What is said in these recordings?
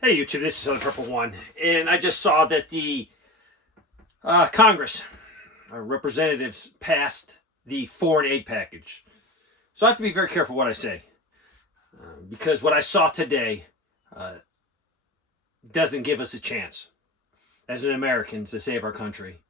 Hey YouTube, this is Southern Purple One, and I just saw that the Congress, representatives, passed the foreign aid package. So I have to be very careful what I say, because what I saw today uh, doesn't give us a chance as an Americans to save our country,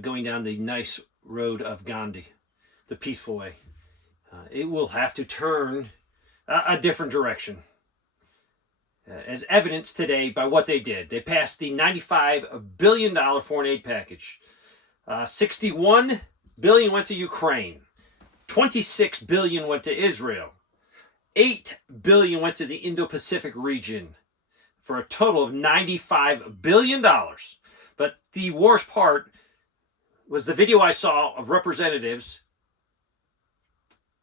going down the nice road of Gandhi, the peaceful way. It will have to turn a different direction. As evidenced today by what they did. They passed the $95 billion foreign aid package. $61 billion went to Ukraine. $26 billion went to Israel. $8 billion went to the Indo-Pacific region for a total of $95 billion. But the worst part was the video I saw of representatives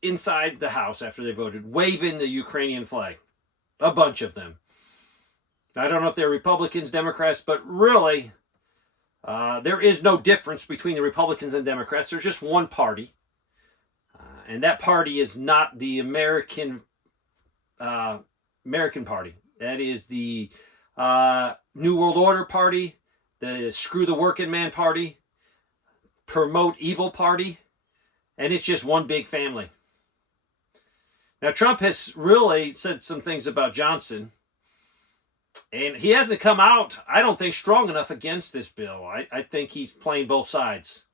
inside the House after they voted, waving the Ukrainian flag. A bunch of them. I don't know if they're Republicans, Democrats, but really, there is no difference between the Republicans and Democrats. There's just one party, and that party is not the American Party. That is the New World Order Party, the Screw the Working Man Party, Promote Evil Party, and it's just one big family. Now, Trump has really said some things about Johnson, and he hasn't come out, I don't think, strong enough against this bill. I think he's playing both sides.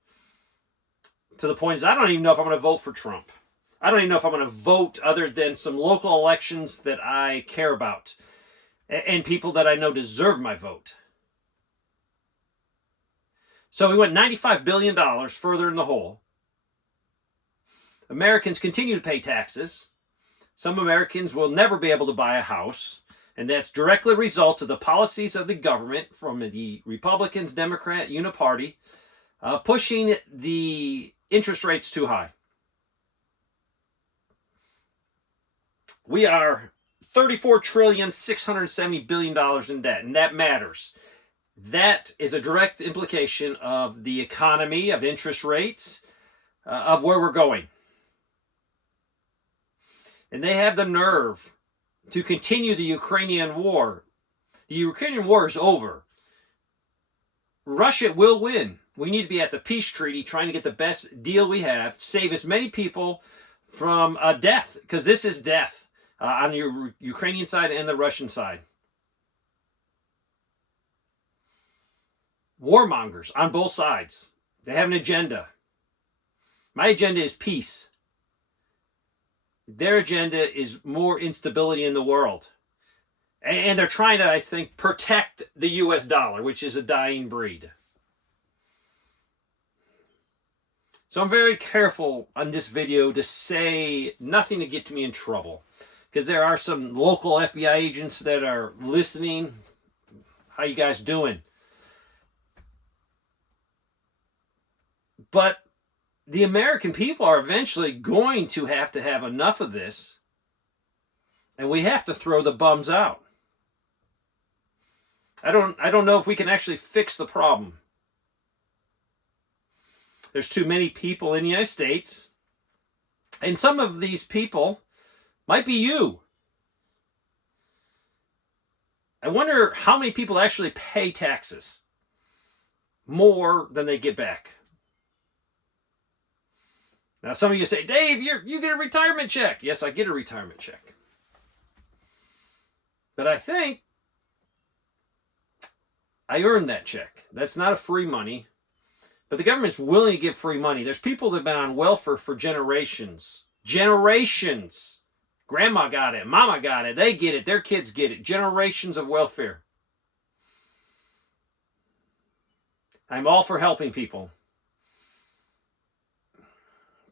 To the point is, I don't even know if I'm going to vote for Trump. I don't even know if I'm going to vote other than some local elections that I care about and people that I know deserve my vote. So we went $95 billion further in the hole. Americans continue to pay taxes. Some Americans will never be able to buy a house, and that's directly a result of the policies of the government from the Republicans, Democrat, Uniparty, pushing the interest rates too high. We are $34,670 billion in debt, and that matters. That is a direct implication of the economy, of interest rates, of where we're going. And they have the nerve to continue the Ukrainian war. The Ukrainian war is over. Russia will win. We need to be at the peace treaty trying to get the best deal we have, save as many people from death, because this is death on the Ukrainian side and the Russian side. Warmongers on both sides. They have an agenda. My agenda is peace. Their agenda is more instability in the world. And they're trying to, I think, protect the US dollar, which is a dying breed. So I'm very careful on this video to say nothing to get me in trouble, because there are some local FBI agents that are listening. How you guys doing? But the American people are eventually going to have enough of this, and we have to throw the bums out. I don't know if we can actually fix the problem. There's too many people in the United States, and some of these people might be you. I wonder how many people actually pay taxes more than they get back. Now, some of you say, Dave, you get a retirement check. Yes, I get a retirement check. But I think I earned that check. That's not a free money. But the government's willing to give free money. There's people that have been on welfare for generations. Generations. Grandma got it. Mama got it. They get it. Their kids get it. Generations of welfare. I'm all for helping people.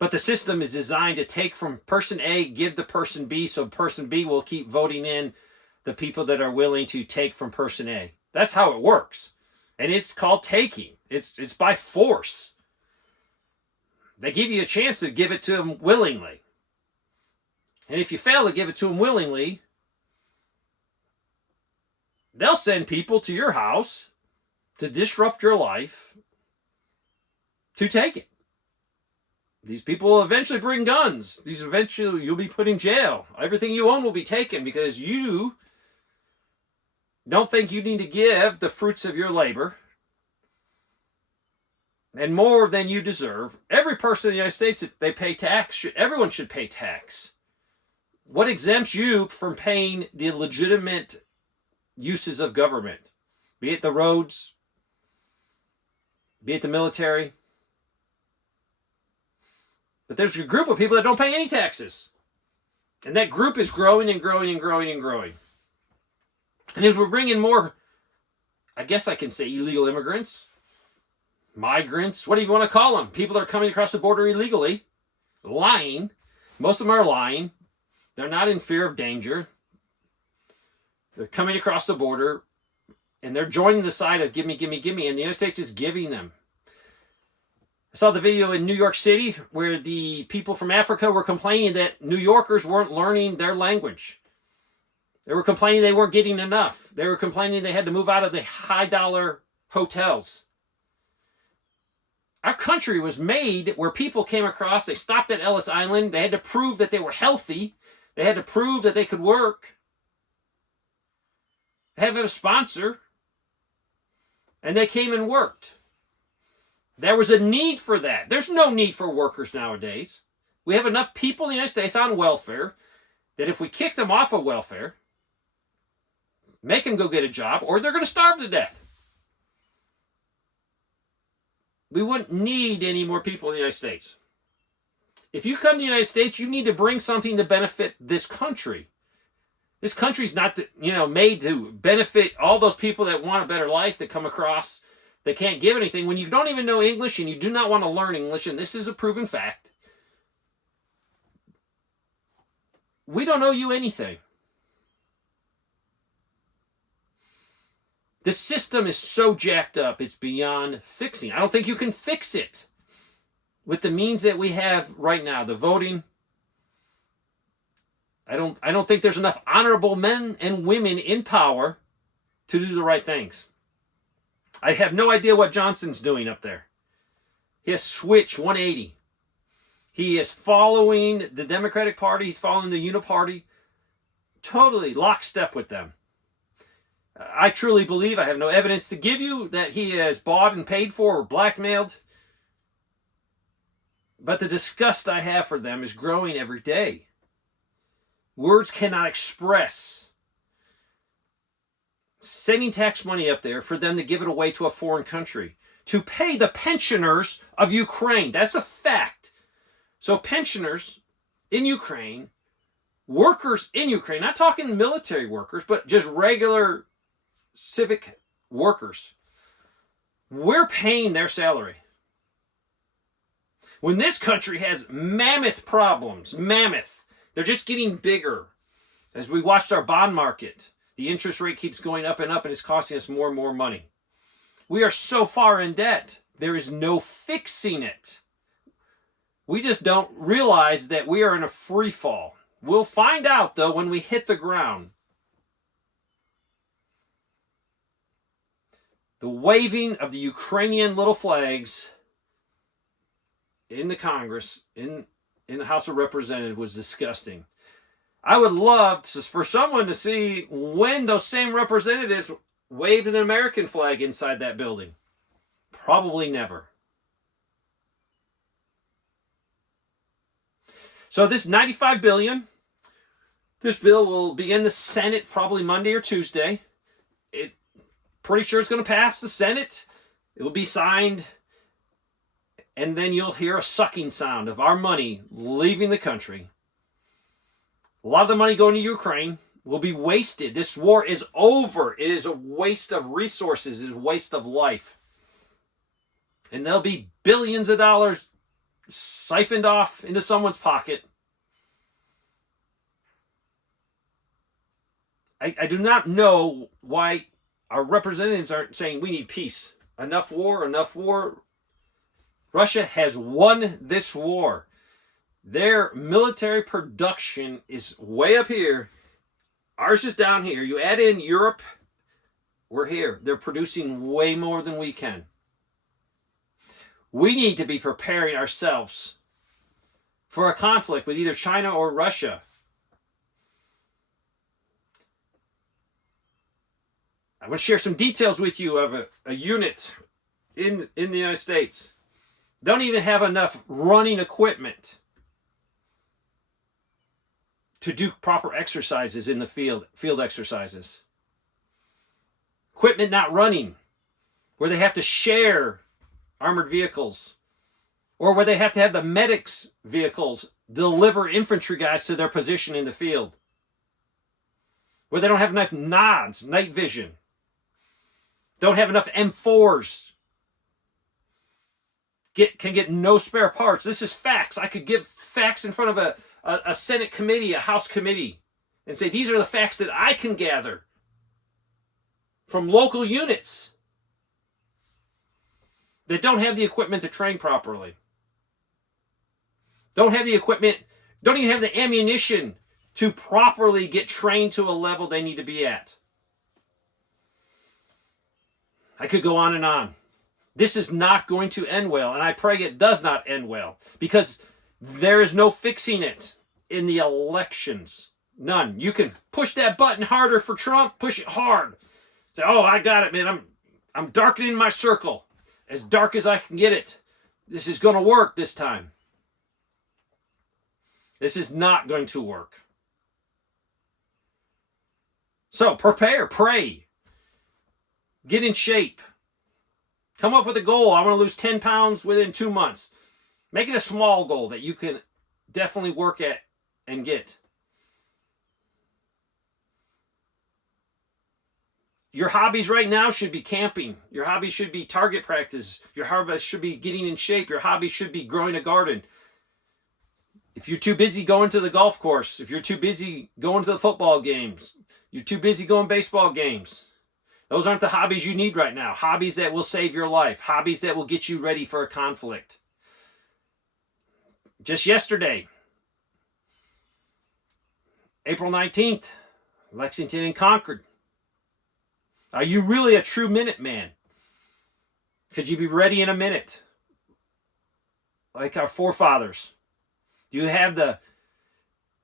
But the system is designed to take from person A, give to person B, so person B will keep voting in the people that are willing to take from person A. That's how it works. And it's called taking. It's by force. They give you a chance to give it to them willingly. And if you fail to give it to them willingly, they'll send people to your house to disrupt your life to take it. These people will eventually bring guns. You'll be put in jail. Everything you own will be taken because you don't think you need to give the fruits of your labor and more than you deserve. Every person in the United States, if they pay tax, everyone should pay tax. What exempts you from paying the legitimate uses of government? Be it the roads, be it the military. But there's a group of people that don't pay any taxes. And that group is growing and growing and growing and growing. And as we're bringing more, I guess I can say illegal immigrants, migrants, what do you want to call them? People that are coming across the border illegally, lying. Most of them are lying. They're not in fear of danger. They're coming across the border and they're joining the side of give me, give me, give me. And the United States is giving them. I saw the video in New York City where the people from Africa were complaining that New Yorkers weren't learning their language. They were complaining they weren't getting enough. They were complaining they had to move out of the high-dollar hotels. Our country was made where people came across, they stopped at Ellis Island, they had to prove that they were healthy, they had to prove that they could work, have a sponsor, and they came and worked. There was a need for that. There's no need for workers nowadays. We have enough people in the United States on welfare that if we kicked them off of welfare, make them go get a job, or they're going to starve to death. We wouldn't need any more people in the United States. If you come to the United States, you need to bring something to benefit this country. This country's not made to benefit all those people that want a better life that come across. They can't give anything. When you don't even know English and you do not want to learn English, and this is a proven fact, we don't owe you anything. The system is so jacked up, it's beyond fixing. I don't think you can fix it with the means that we have right now. The voting, I don't think there's enough honorable men and women in power to do the right things. I have no idea what Johnson's doing up there. He has switched 180. He is following the Democratic Party. He's following the Uniparty. Totally lockstep with them. I truly believe, I have no evidence to give you, that he has bought and paid for or blackmailed. But the disgust I have for them is growing every day. Words cannot express. Sending tax money up there for them to give it away to a foreign country, to pay the pensioners of Ukraine. That's a fact. So pensioners in Ukraine, workers in Ukraine, not talking military workers, but just regular civic workers, we're paying their salary. When this country has mammoth problems, they're just getting bigger. As we watched our bond market, the interest rate keeps going up and up, and it's costing us more and more money. We are so far in debt, there is no fixing it. We just don't realize that we are in a free fall. We'll find out, though, when we hit the ground. The waving of the Ukrainian little flags in the Congress, in the House of Representatives, was disgusting. I would love for someone to see when those same representatives waved an American flag inside that building. Probably never. So this $95 billion, this bill will be in the Senate probably Monday or Tuesday. Pretty sure it's going to pass the Senate. It will be signed. And then you'll hear a sucking sound of our money leaving the country. A lot of the money going to Ukraine will be wasted. This war is over. It is a waste of resources. It is a waste of life. And there'll be billions of dollars siphoned off into someone's pocket. I do not know why our representatives aren't saying we need peace. Enough war, enough war. Russia has won this war. Their military production is way up here. Ours is down here. You add in Europe, we're here. They're producing way more than we can. We need to be preparing ourselves for a conflict with either China or Russia. I want to share some details with you of a unit in the United States. Don't even have enough running equipment to do proper exercises in the field exercises. Equipment not running, where they have to share armored vehicles, or where they have to have the medics' vehicles deliver infantry guys to their position in the field, where they don't have enough nods, night vision, don't have enough M4s, can get no spare parts. This is facts. I could give facts in front of a Senate committee, a House committee, and say these are the facts that I can gather from local units that don't have the equipment to train properly, don't have the equipment, don't even have the ammunition to properly get trained to a level they need to be at. I could go on and on. This is not going to end well, and I pray it does not end well, because there is no fixing it in the elections. None. You can push that button harder for Trump, push it hard. Say, oh, I got it, man. I'm darkening my circle as dark as I can get it. This is going to work this time. This is not going to work. So prepare, pray, get in shape. Come up with a goal. I want to lose 10 pounds within 2 months. Make it a small goal that you can definitely work at and get. Your hobbies right now should be camping. Your hobby should be target practice. Your hobby should be getting in shape. Your hobby should be growing a garden. If you're too busy going to the golf course, if you're too busy going to the football games, you're too busy going baseball games, those aren't the hobbies you need right now. Hobbies that will save your life. Hobbies that will get you ready for a conflict. Just yesterday, April 19th, Lexington and Concord. Are you really a true Minuteman? Could you be ready in a minute? Like our forefathers. Do you have the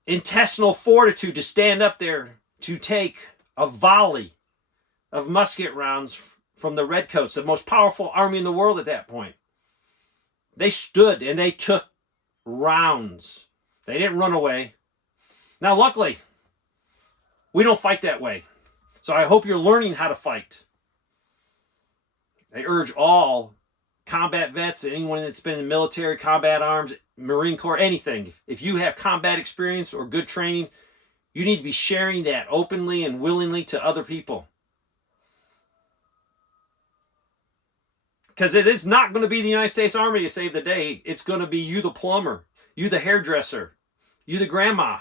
intestinal fortitude to stand up there to take a volley of musket rounds from the Redcoats, the most powerful army in the world at that point? They stood and they took rounds. They didn't run away. Now, luckily, we don't fight that way. So I hope you're learning how to fight. I urge all combat vets, anyone that's been in the military, combat arms, Marine Corps, anything. If you have combat experience or good training, you need to be sharing that openly and willingly to other people. Because it is not going to be the United States Army to save the day. It's going to be you, the plumber, you, the hairdresser, you, the grandma.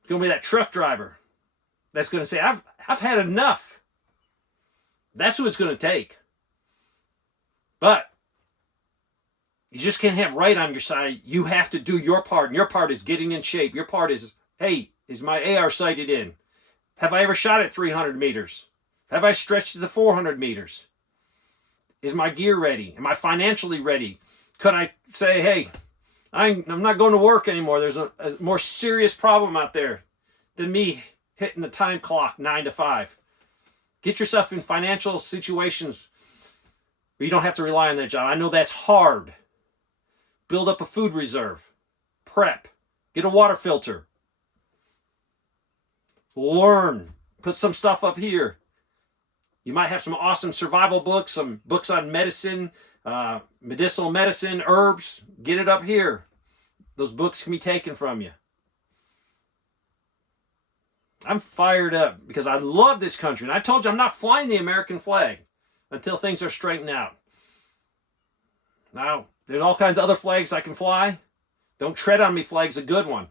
It's going to be that truck driver that's going to say, I've had enough. That's who it's going to take. But you just can't have right on your side. You have to do your part. And your part is getting in shape. Your part is, hey, is my AR sighted in? Have I ever shot at 300 meters? Have I stretched to the 400 meters? Is my gear ready? Am I financially ready? Could I say, hey, I'm not going to work anymore. There's a more serious problem out there than me hitting the time clock 9 to 5. Get yourself in financial situations where you don't have to rely on that job. I know that's hard. Build up a food reserve. Prep. Get a water filter. Learn. Put some stuff up here. You might have some awesome survival books, some books on medicine, medicinal medicine, herbs. Get it up here. Those books can be taken from you. I'm fired up because I love this country. And I told you I'm not flying the American flag until things are straightened out. Now, there's all kinds of other flags I can fly. Don't tread on me flag's a good one.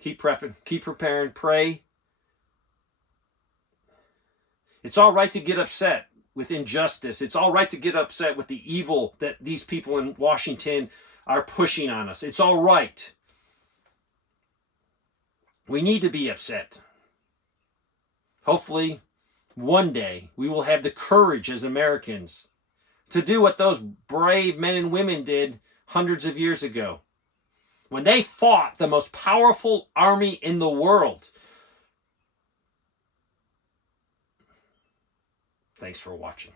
Keep prepping. Keep preparing. Pray. It's all right to get upset with injustice. It's all right to get upset with the evil that these people in Washington are pushing on us. It's all right. We need to be upset. Hopefully, one day, we will have the courage as Americans to do what those brave men and women did hundreds of years ago. when they fought the most powerful army in the world. Thanks for watching.